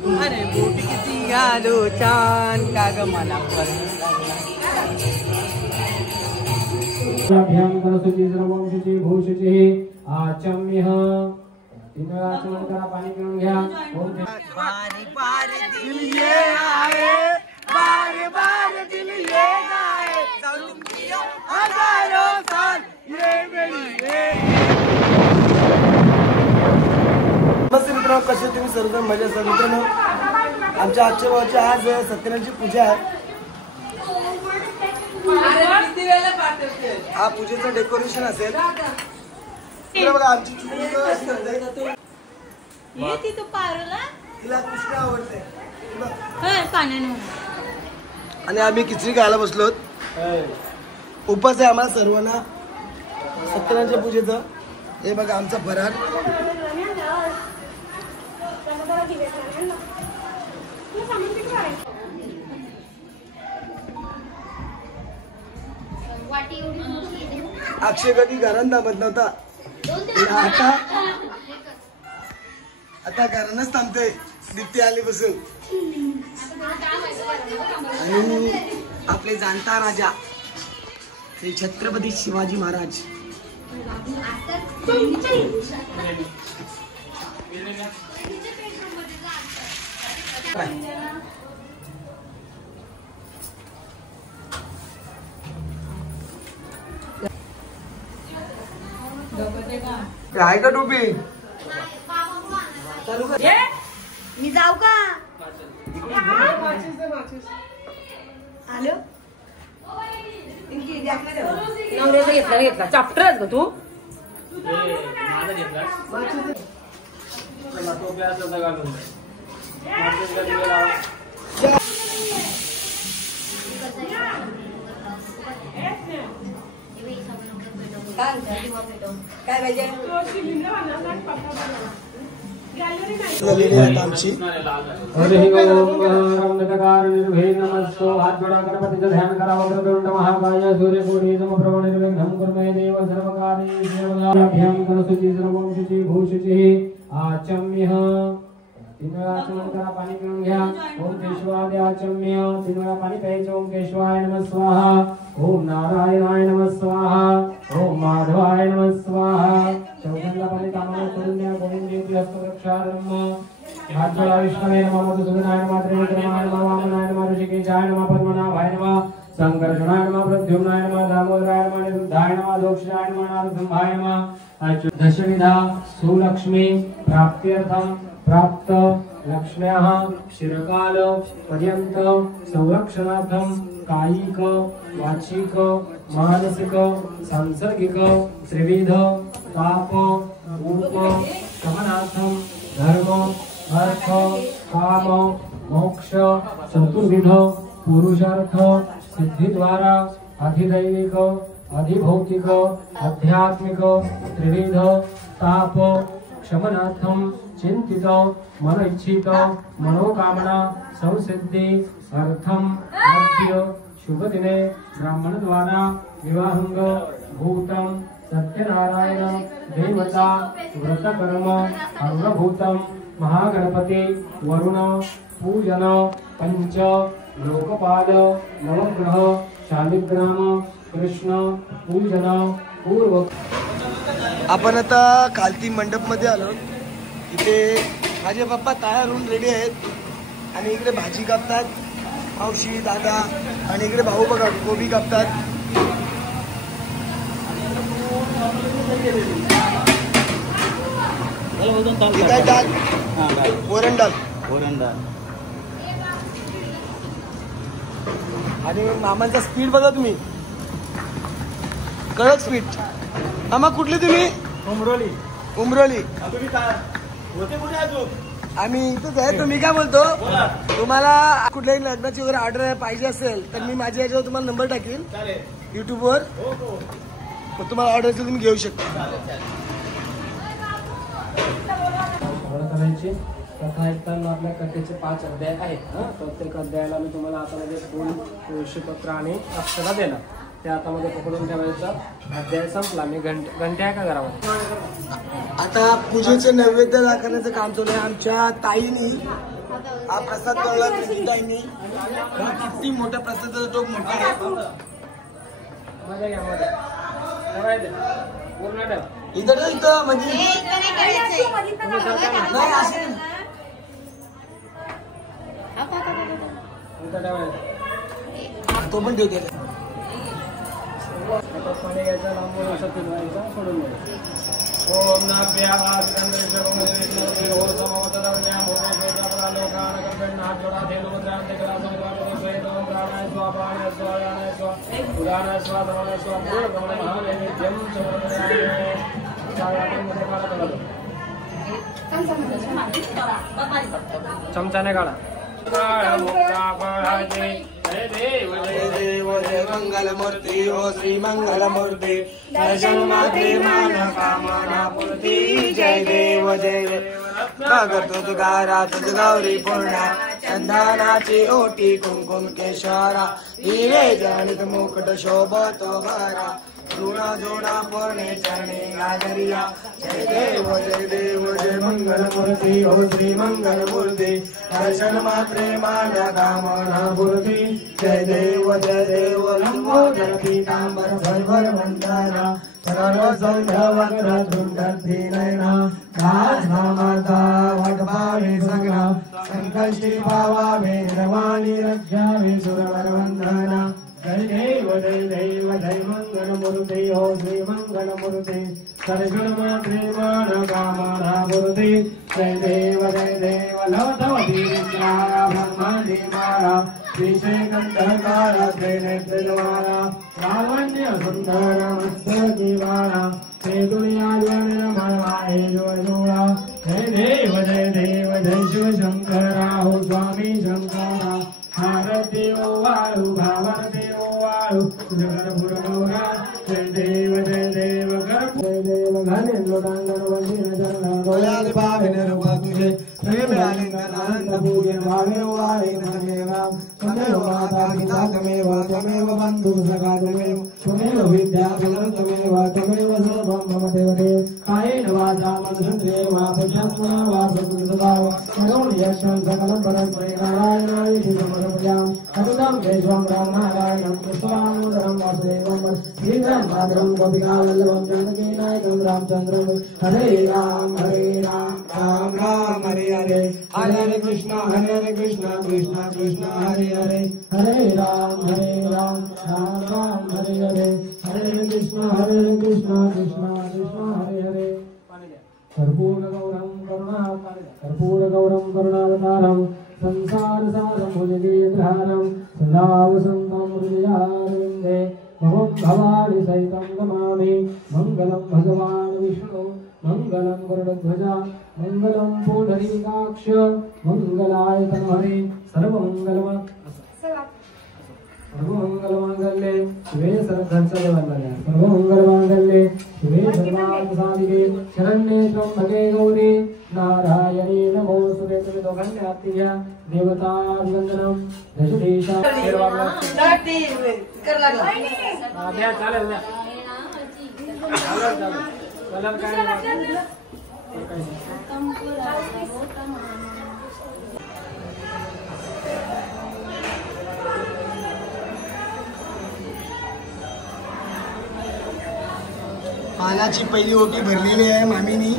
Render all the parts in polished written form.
अरे बोटी किती आलो छान का ग मला आचम्य पाणी पिऊन घ्या. बारी बारी दिल ये आए बारी बारी दिल ये आए जाऊं किया हजारों साल ये मेरी नमस्ते मित्रांनो, कसे तुम्ही सर्व मजा असाल. मित्रांनो, आमच्या आजच्या भावाच्या आज सत्यनारायणची पूजा आहे. हा पूजेचं डेकोरेशन असेल. बघा आमची तिला कृष्ण आवडते आणि आम्ही खिचडी खायला बसलोत. उपास आहे आम्हाला सर्वांना सत्यनारायणच्या पूजेचं. हे बघा आमचा फराळ. अक्षय कधी घरात थांबत नव्हता, आता घरानच थांबते दीप्ती आलीपासून. आणि आपले जाणता राजा श्री छत्रपती शिवाजी महाराज. आहे का टोपी? मी जाऊ का? हॅलो घेतला चॅप्टर का तू? काय पाहिजे? आमची हात जोडा, गणपतीचं ध्यान करा. वक्रतुंड महाकाय सूर्यकोटी समप्रभ निर्विघ्नं कुर्मे देव सर्वकार्येषु करसुचि सर्वंशुचि भूषुचि. आचम्य 3 वेळा आचमन करा. पाणी पिऊन घ्या. ओम केशवाय आचम्य 3 वेळा पाणी प्यायचं. ओम केशवाय नमः स्वाहा. ओम नारायणाय नमः स्वाहा. ओम माधवाय नमः स्वाहा. चौघांना पाणी तांबूळ करून द्या. गोविंदेती हस्तवृक्षारंभ. हात जोडा. विष्णवे नमः मधुसूदनाय नमः त्रिविक्रमाय नमः वामनाय नमः ऋषिकेशाय नमः पद्मनाभाय नमः संकर्षणाय नमः प्रद्युम्नाय नमः दामोदराय नमः निरुद्धाय नमः दोक्षाय नमः नारसिंहाय नमः. दशविधा सुलक्ष्मी प्राप्त्यर्थं प्राप्त लक्ष्म्याः शिरकाल पर्यंत संरक्षणार्थं कायिक वाचिक मानसिक सांसर्गिक त्रिविध ताप रूप शमनार्थं धर्म अर्थ काम मोक्ष चतुर्विध पुरुषार्थ सिद्धिद्वारा अधिदैविक अधिभौतिक आध्यात्मिक त्रिविध ताप शमनार्थं चिंतित मन इच्छित मनोकामना संसिद्धि अर्थम मध्य शुभ दिने ब्राह्मण द्वारा विवाहंग भूतम सत्यनारायण देवता व्रतकर्म अर्वभूतम महागणपति वरुण पूजन पंच लोकपाल नवग्रह शालिग्राम कृष्ण पूजन पूर्व. आपण आता कालती मंडप मध्ये आलो. इथे माझे पप्पा तयार होऊन रेडी आहेत आणि इकडे भाजी कापतात मावशी दादा आणि इकडे भाऊ बघा कोबी कापतात. काय डाळ वरण डाळ आणि मामांचा स्पीड बघा तुम्ही. कडक स्पीड. मामा कुठले तुम्ही? उमरोली. उमरोली. आम्ही इथंच आहे. तुम्ही काय बोलतो, तुम्हाला कुठल्याही लग्नाची वगैरे ऑर्डर पाहिजे असेल तर मी माझ्या याच्यावर तुम्हाला नंबर टाकेल युट्यूबवर. मग तुम्हाला ऑर्डर असेल तुम्ही घेऊ शकता. कथा ऐकताना आपल्या कथेचे 5 अध्याय आहेत. प्रत्येक अध्यायाला मी तुम्हाला हातामध्ये फूल तुळशीपत्र आणि अक्षरा देणार. त्या हातामध्ये पकडून ठेवायचा. अध्याय संपला. मी घंटे आहे का घरामध्ये. आता पूजेचं नैवेद्य दाखवण्याचं काम चालू आहे. आमच्या ताईनी हा प्रसाद बनवला प्रीतीताईंनी. हा किती मोठा प्रसादाचा टोप मोठा आहे. मजा घ्या मजा. पूर्ण ठेव. इथं इथं म्हणजे तुम्ही सरका ना. नाही असे इथं ठेवायचं. तो पण ठेवते. आता पाणी घ्यायचं लांबून असं फिरवायचं सोडून द्यायचं. ओम नाभ्याः स्कंदेश्वर हो समवतरण्या भूमेश्वर लोकान कर्मण हाथ जोड़ा धेनु मुद्रां देखला संवाद स्वेत ओम प्राणाय स्वा प्राणाय स्वा प्राणाय स्वा उदानाय स्वा प्राणाय स्वा पूर्ण ब्रह्म महानैवेद्यम समर्पयामि. चमचाने काढा. जय देव जय मंगलमूर्ती हो श्री मंगलमूर्ती दर्शन मात्रे मान कामना पूर्ती. जय देव जय देव तुझगारा तुझ गौरी पूर्णा चंदनाची ओटी कुंकुम केशरा हिरे जनित मुकुट शोभतो भरा ऋणा जोडा पूर्णे चरणे गाजरिया. जय देव जय मंगलमूर्ती हो श्री मंगलमूर्ती दर्शन मात्रे मान कामना पूर्ती. जय देव लंबोदर पीतांबर भरभर वंदना सर्व सौंदर्य धुंडती नयना राज माता वटभावे सगळा संकष्टी पावावे रवाणी रक्षावे सुरवर वंदना. जय देव जय मंगलमूर्ती हो श्री मंगलमूर्ती दर्शन मात्रे मान कामना पूर्ती. जय देव लवधवती ब्रह्मांडी माळा श्रीशैकंठकारा त्रिनेत्रद्वारा लावण्य सुंदर मस्तकी वाळा हे दुनिया जनमय जोडा. जय देव जय शिवशंकरा हो स्वामी शंकरा भारती ओ वाळू भावती ओ वाळू जगदपुर गौरा. जय देव घनेंद्र डांगण वंदिन चरण गोलाल भाविन रूपा तुझे प्रेम आलिंगनानंद पूजन भावे वाळे नमेवा. तमेव माता पिता तमेव बंधु सखा तमेव विद्या फलं तमेव सर्वं मम देवदेव. कायेन वाचा मनसेवा पुष्पस्मरण वासुदेव करोमि यशं सकलं परस्मै नारायणाय समर्पयामि. अतुलं केशवं रामनारायणं पुष्पाणोदरं वासुदेवं श्रीधरं भद्रं गोपिकावल्लभं जानकीनायकं रामचन्द्रं. हरे राम राम राम हरे हरे हरे कृष्ण कृष्ण कृष्ण हरे हरे हरे राम राम राम हरे हरे हरे कृष्ण कृष्ण कृष्ण हरे हरे. कर्पूर गौरम करुणावतारम संसार सारम भुजगेन्द्रहारम सदा वसंतं हृदयारविन्दे भवं भवानि सहितं नमामि. मंगलं भगवान् विष्णु मंगलं गरुडध्वजा मंगलं पुंडरीकाक्ष मंगलाय तन्महे सर्वमंगलमांगल्ये शिवे सर्वमंगलमांगल्ये शिवे सर्वार्थसाधिके शरण्ये त्र्यंबके गौरी नारायणी नमोस्तुते. तुम्ही दोघांनी हाती घ्या. देवता वंदनम दशदेशा द्या. चालेल द्या. कलर काय पानाची पहिली ओटी भरलेली आहे मामीनी.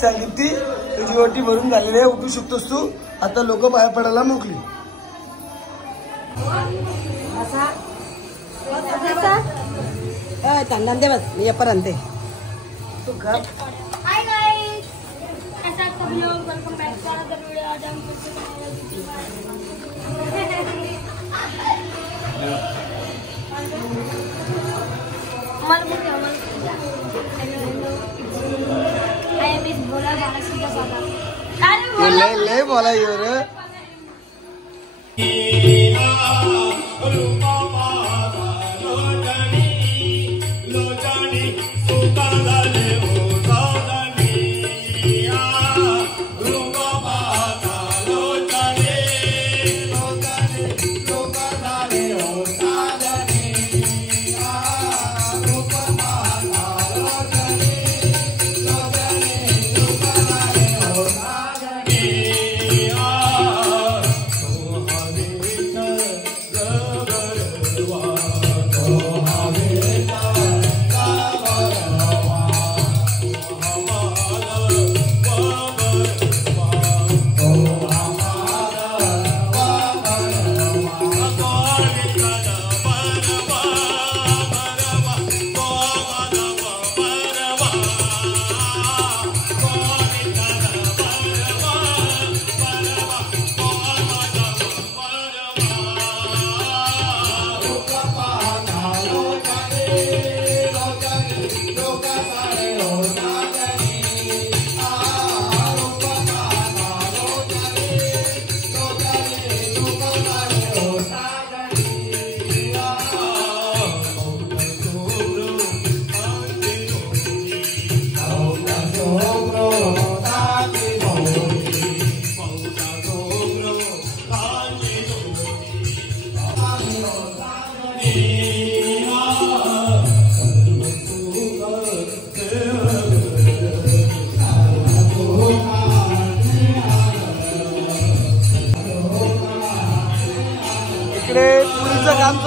सांगितली तुझी ओटी भरून झालेली आहे. उठू शकतोस तू. आता लोक बाहेर पडायला मोकली. दे बस मी पर्यंत तू घर. हाय गाइस, कैसा आप सब लोग? Welcome back to another video. आज हम फिर से ले बोला रे.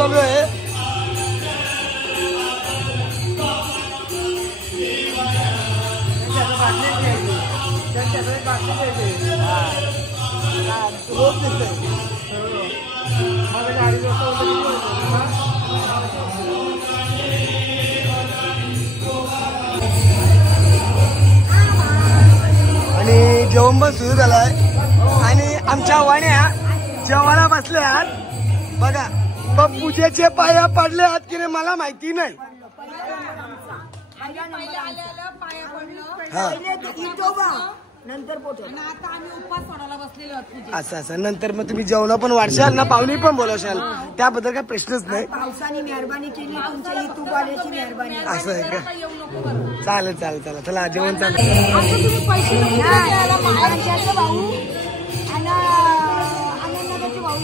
चालू आहे. रोज दिसतंय. आणि जेवण पण सुरू झालाय आणि आमच्या वाण्या जेवायला बसले आहात बघा. पण पूजेचे पाया पडले आहात की नाही मला माहिती नाही. हा नंतर आता आम्ही उपवास सोडायला बसलेलो आहोत. असं असं नंतर मग तुम्ही जेवण पण वाढशाल ना पाहुणे पण बोलवशाल त्याबद्दल काय प्रश्नच नाही. पावसाने मेहरबानी केली तुमच्या तूप आल्याची मेहरबानी. असं आहे का. चालेल चालेल चला चला जेवण चालेल. तुम्ही पैसे भाऊ आणि आनंदाचे भाऊ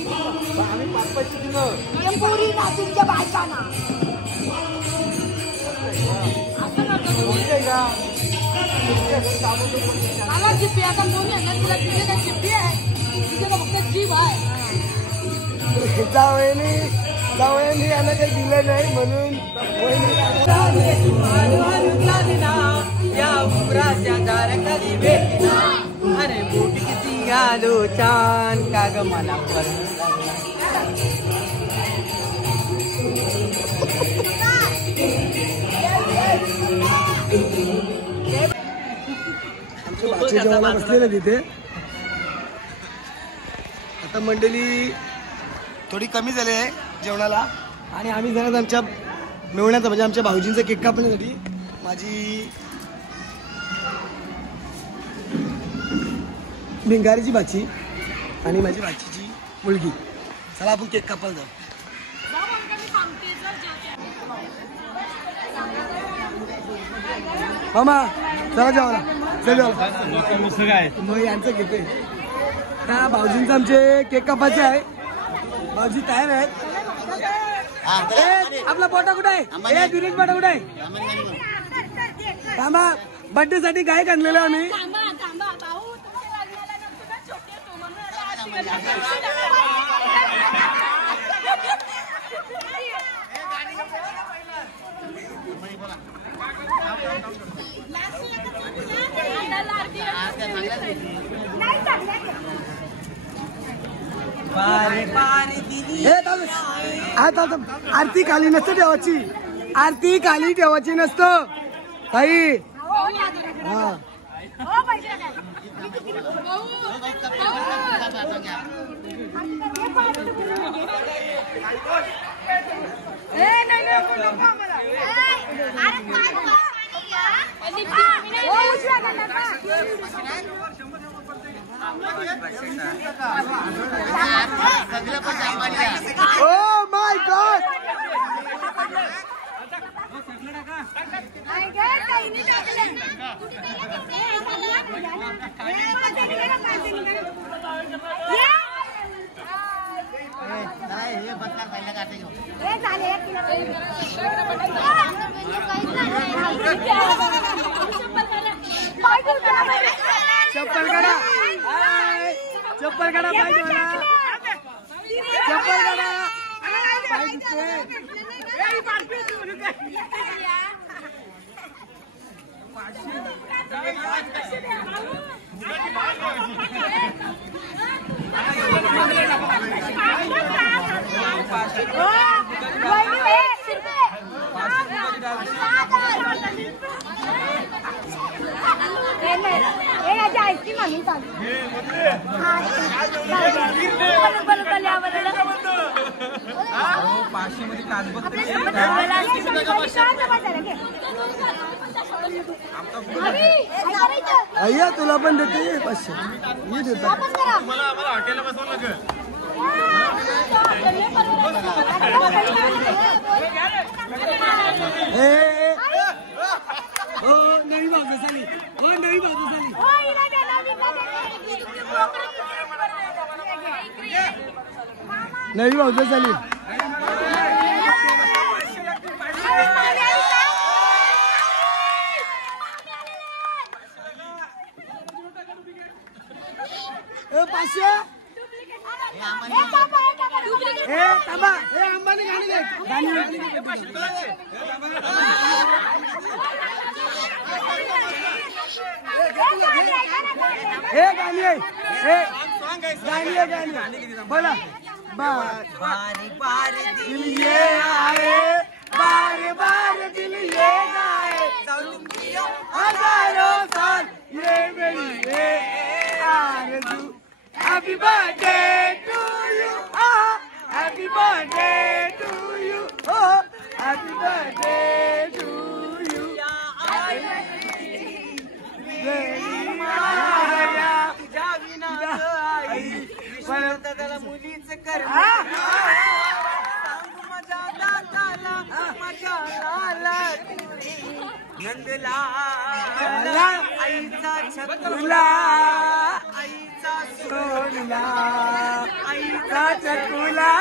पोरी ना तुमच्या बायकांना मला जिप्पी आता दोन यांना तुला तिथे काय जिप्पी आहे तिथे फक्त जीव आहे. जावयाने यांना काही दिलं नाही म्हणून अरे बोट किती आलो छान का ग मला आमच्या भाचे जेवायला बसलेलं तिथे. आता मंडळी थोडी कमी झाली आहे जेवणाला आणि आम्ही जरा आमच्या मिळवण्याचा म्हणजे आमच्या भाऊजींचा केक कापण्यासाठी माझी भिंगारीची भाची आणि माझी भाचीची मुलगी. चला आपण केक कापायला जाऊ. मामा चला जेवायला मग यांचं घेते. त्या भाऊजींचं आमचे केक कापायचे आहे. भाऊजी तयार आहेत. आपला पोटा कुठे आहे दिनेश पोटा कुठे आहे. थांबा बर्थडे साठी गायक आणलेलं आम्ही. आरती खाली नसतं ठेवायची. आरती खाली ठेवायची नसतं ताई. हा Oh my God! चप्पल काढा चप्पल काढा पाहिजे मला. चप्पल काढा आईस्क्रीम आम्ही अय्या तुला पण देते 500 मी देतो. हॉटेलला बसवलं लागेल. हो नवी बाजू झाली. हो नवी बाजू झाली. नवी बाजू झाली. थांबा हे अंबानी गाणी हे गाणी आहे गाणी बोला बारी बारी दिल ये आए बार बार दिल ये गाए हजारों साल ये मेरी ये आरज़ू happy birthday to you happy birthday to you happy birthday to you तुझ्या विना त्याला मुलीच कर माझ्या दादाला माझ्या लाला नंदला आईचा छकुला आईचा सोनला आईचा चकुला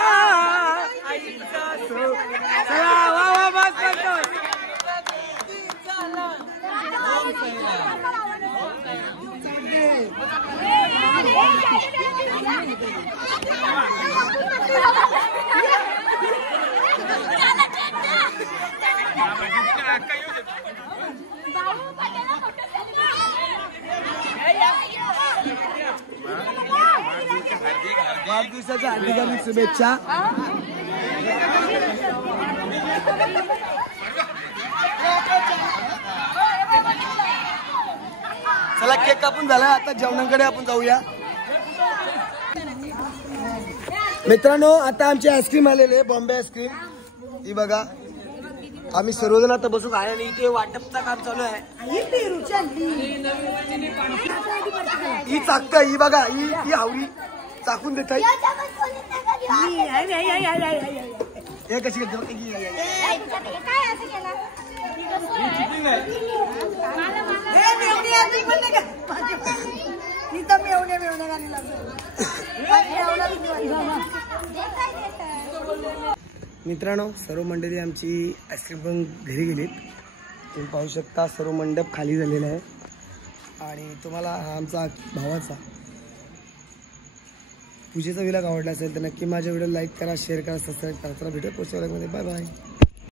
आईचा चला वा वा बस करतो वाढदिवसाच्या हार्दिक हार्दिक शुभेच्छा. चला केक कापून झाला, आता जेवणाकडे आपण जाऊया. मित्रांनो आता आमची आईस्क्रीम आलेली आहे, बॉम्बे आईस्क्रीम. ही बघा आम्ही सर्वजण आता बसून आहे आणि इथे वाटपचं काम चालू आहे. ही चाक ही बघा ही हावरी चाकून देत आहे. हे कशी करते मित्रांनो सर्व मंडळी आमची आईस्क्रीम पण घरी गेलीत. तुम्ही पाहू शकता सर्व मंडप खाली झालेला आहे. आणि तुम्हाला हा आमचा भावाचा पूजेचा व्लॉग आवडला असेल तर नक्की माझ्या व्हिडिओ लाईक करा, शेअर करा, सबस्क्राईब करा. चला भेटूया पुढच्या व्लॉगमध्ये. Bye bye.